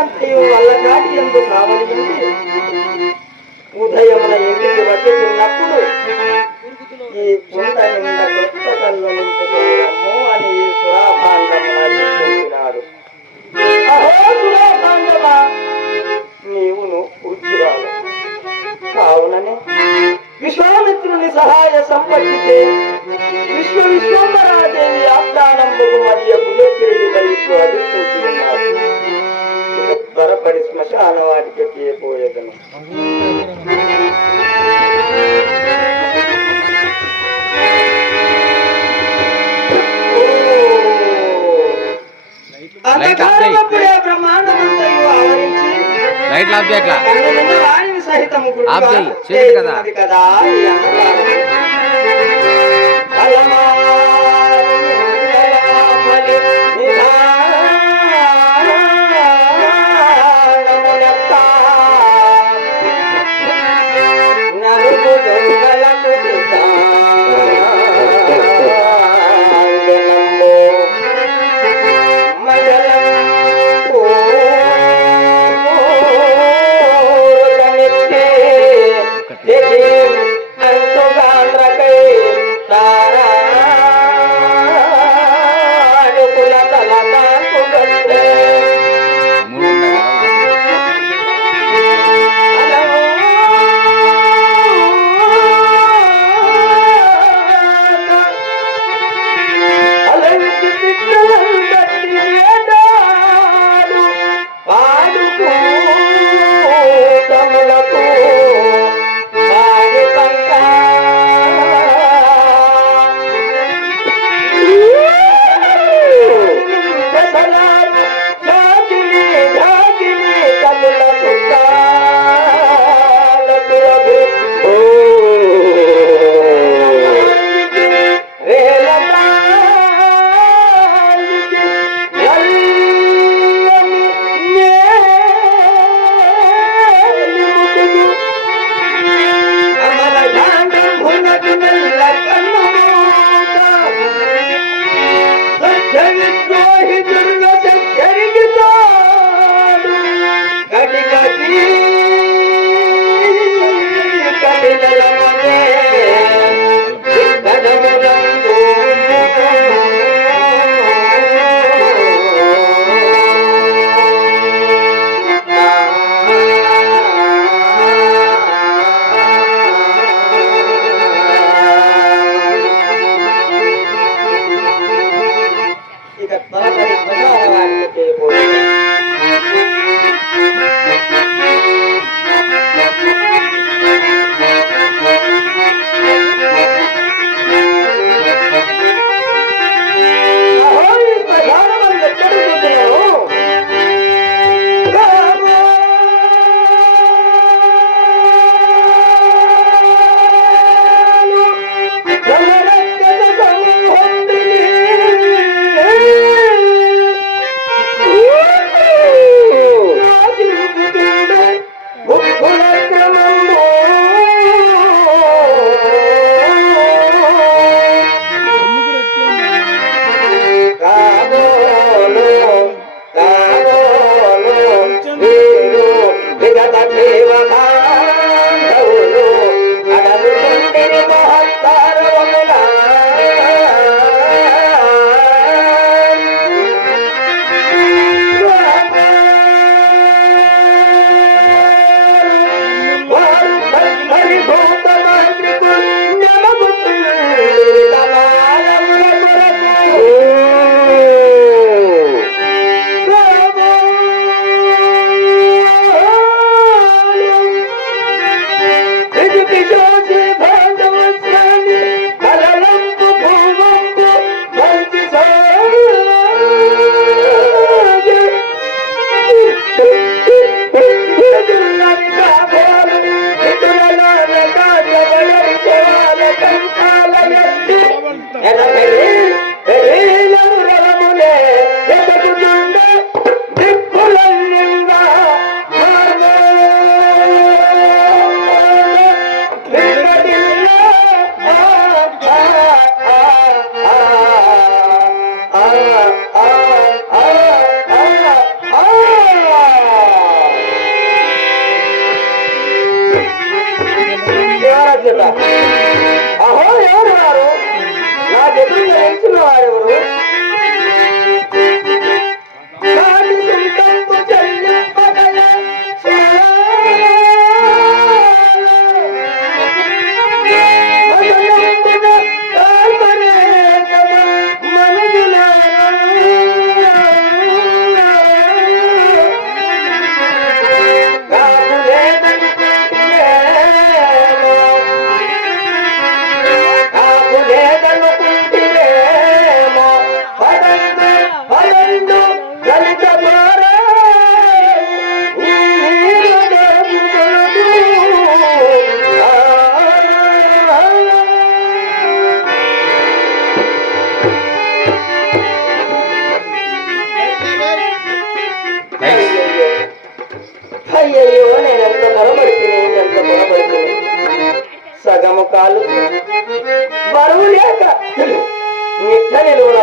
అంతయు అల్లగాటి ఎందు కావలి ఉదయమున ఇంటికి వచ్చుతున్నప్పుడు ఈ పుంత నింద కొత్త కళ్ళు నింపుకున్నాము అని ఈ సురాభాండమునాడు. అహో సురాభాండమా, నీవును పూజ్యురాలు కావుననే విశ్వామిత్రుని సహాయ సంపత్తితే విశ్వంబరాదేవి ఆస్థానంబుకు మరియు బుధకిరీడి కలిసి అధిష్ఠించుకున్నారు. త్వరపడి శ్మశాన వాటికి పోయేదను. బ్రహ్మాండమంతయు ఆవరించి వారిని సహితము కదా ఈ అంతగా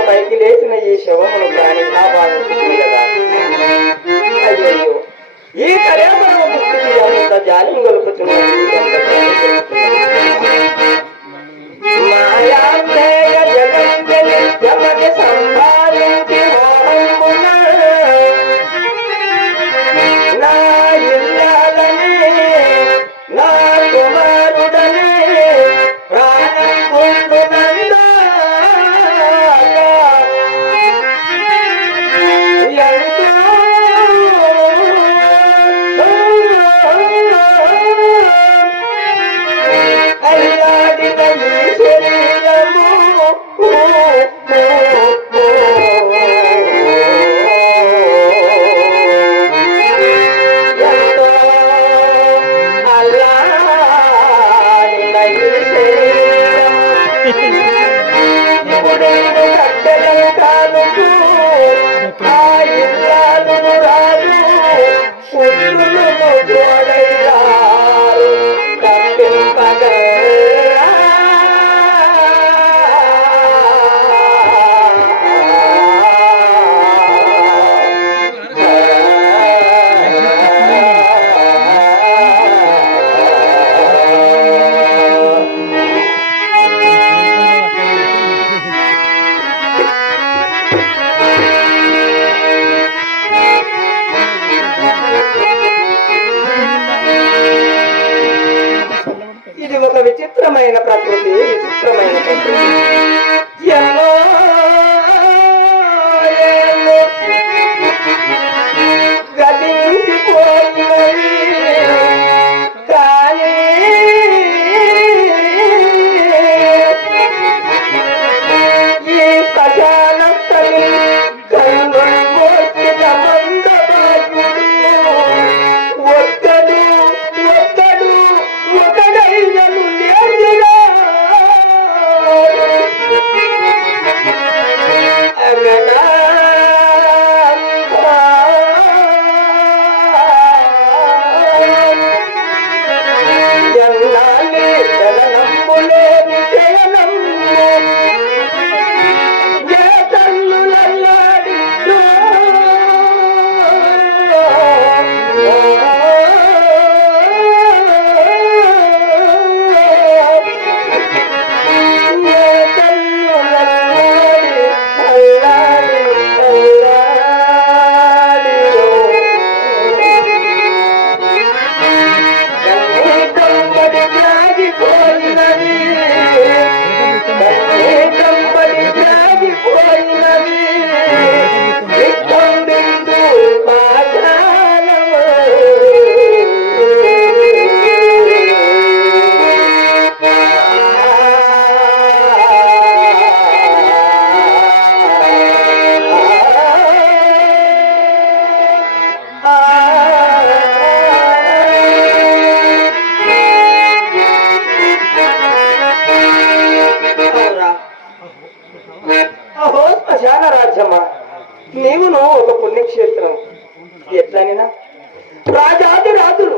పైకి లేచిన ఈ శవమును ప్రాణి భావించింది కదా. అయ్యో ఈ కళ్యాణ పుష్టికి అంత జాలిని గొలుపుతున్నది. మాయామేయ జగంజలి జమటి సంభాళించి మోహమున నా ఇల్లాలని నా కుమారుడని ప్రాణం పొందునందాక అల్లాడిన ఈ శరీరము ఎంతో అల్లాడిన ఈ శరీరం ఇప్పుడేమో కట్టెల కానుకు ఆ ఇల్లాలు రాదు పుట్టులను జోడయ్యారు కప్పింపగా ఇది ఒక విచిత్రమైన ప్రకృతి, విచిత్రమైన ప్రకృతి. ఎన్నో ఏళ్ళు గతించిపోయినవి కానీ ఈ శ్మశానస్థలి కన్నులు మోసిన మందభాగ్యుడు ఒక్కడు ఒక్కడు ఒకడైనను లేచినాడు. అనగా ఎన్నాళ్ళే జననంబులేని శయనంబు ఏ తల్లులల్లాడి అహో శ్మశాన రాజ్యమా, నీవును ఒక పుణ్యక్షేత్రం. ఎట్లనినా రాజాది రాజులు,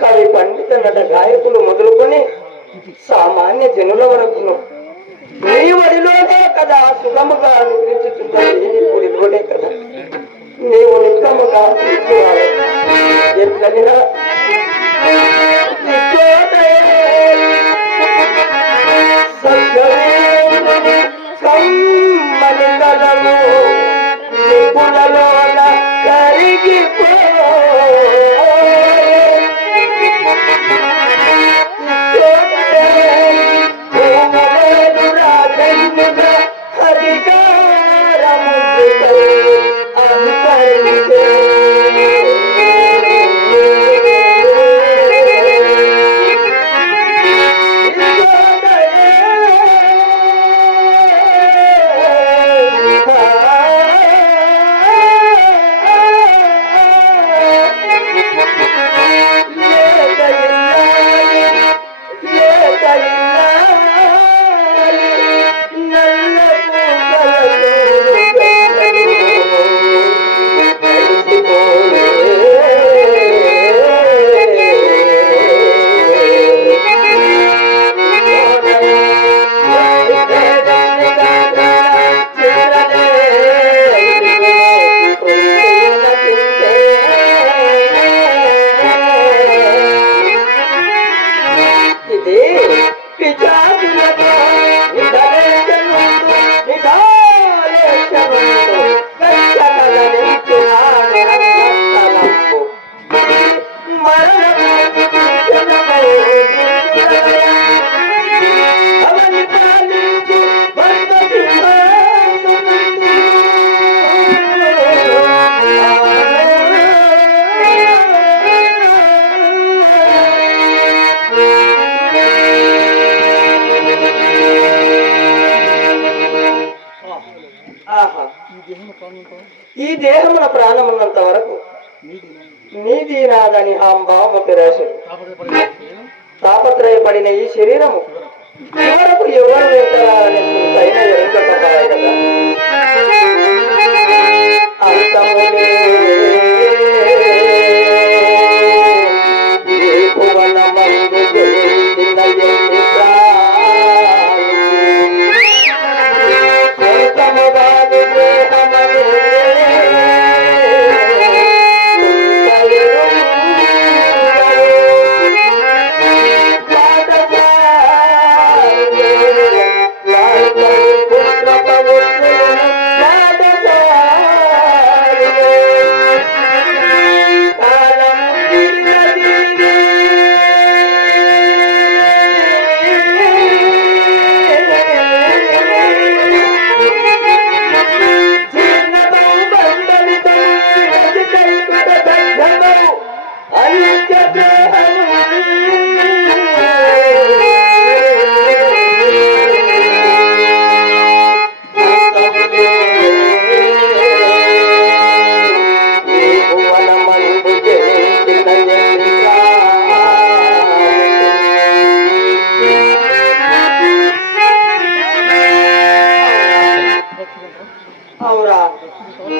కవి పండిత నట గాయకులు మొదలుకొని సామాన్య జనుల వరకును నీ వడిలోనే కదా సుగముగా నిద్రించుతున్నది. నీ గుడిలోనే కదా నీవు నిజముగా ఎట్లనినా కమ్మని కదము నిపుణలోన కరిగిపో రాజన్ముగా అధికారము అంతరించే ఈ దేహమున ప్రాణమున్నంత వరకు నీది నాదని భావము పిరాశుడు తాపత్రయపడిన ఈ శరీరము చివరకు ఎవరు వెళ్తారనే చింతైన ఎరుగటకాయ కదా. అంతములే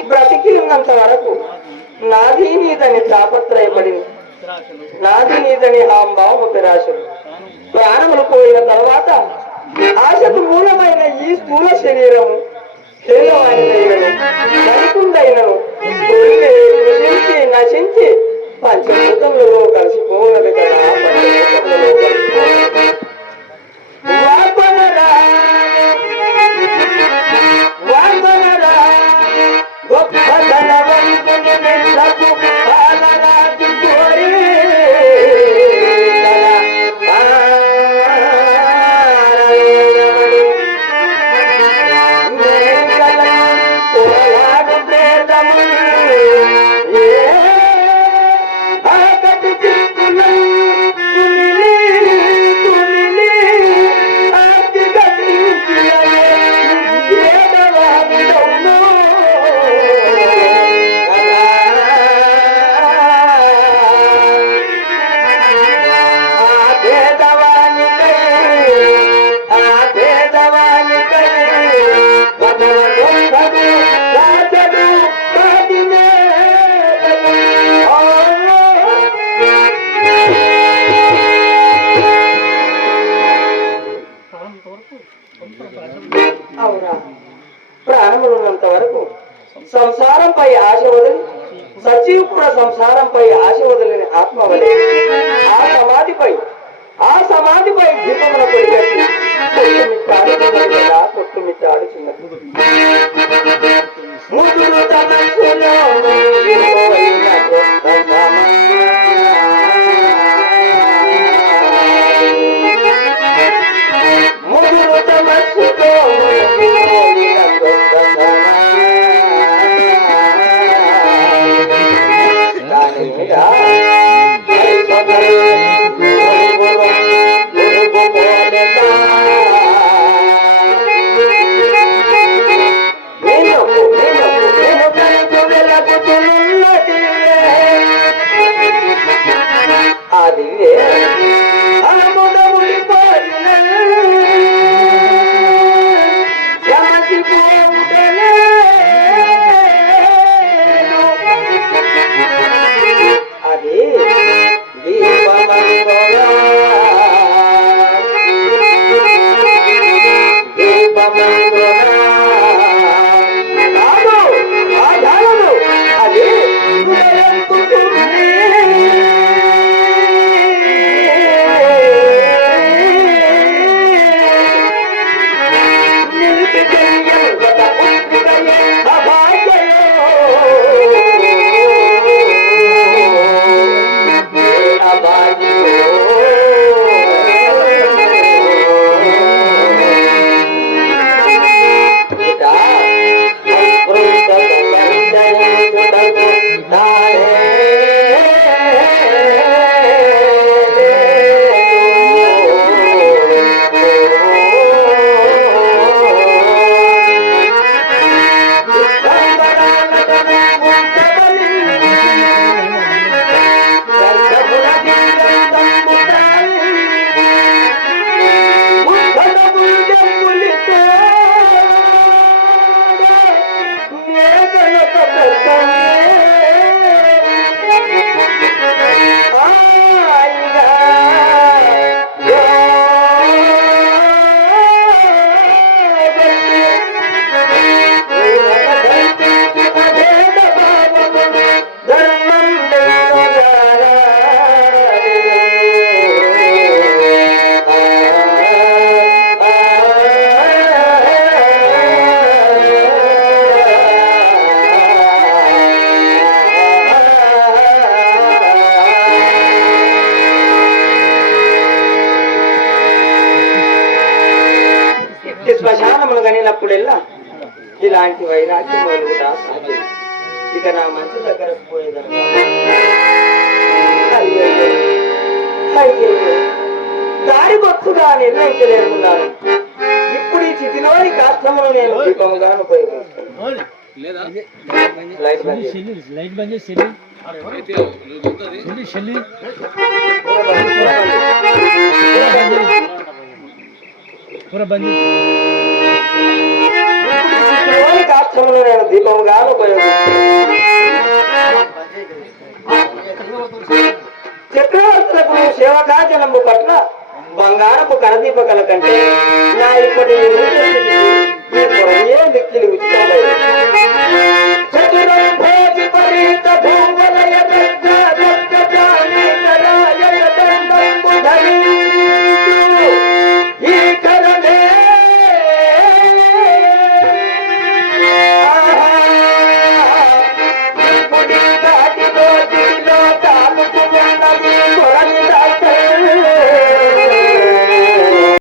బ్రతికి ఉన్నంత వరకు నాది నీదని తాపత్రయపడింది, నాది నీదని భావము పిరాశుడు. ప్రాణములు పోయిన తర్వాత ఆశకు మూలమైన ఈ స్థూల శరీరము హేళమైనదైనను ధనికుందైనను కృషించి నశించి పంచభూతములలో కలిసిపోవున్నది కదా. పంచభూతములలో కలిసిపోవున్నది గొప్ప ధనవంతులకు పాలరాజు కోరి పోరాడు ప్రేతములు ఆకటి చిక్కులు ప్రాణములున్నంత వరకు సంసారంపై ఆశ వదిలి సజీవ కూడా సంసారంపై ఆశ వదిలిన ఆత్మ వలె ఆ సమాధిపై దీపమున కొడిగట్టి కొట్టుమిట్టాడుచున్నది. ముదురు తమస్సులో ముదురు తమస్సుతో కానినప్పుడెల్లా ఇలాంటి వైరాగ్యం మొదలుగా సాధ్యం. ఇక నా మంచి దగ్గర పోయేదను. అయ్యయ్యో అయ్యయ్యో, దారి బొత్తుగా నిర్ణయించలేకున్నాను. ఇప్పుడు ఈ చితిలోని కాష్టమును నేను దీపముగా ఉపయోగిస్తాను. లైట్ బంద్ చేసి కాష్టమును నేను దీపముగా ఉపయోగిస్తాను. చక్రవర్తులకు సేవకాచనము పట్ల బంగారపు కరదీపకల కంటే నా ఇప్పటి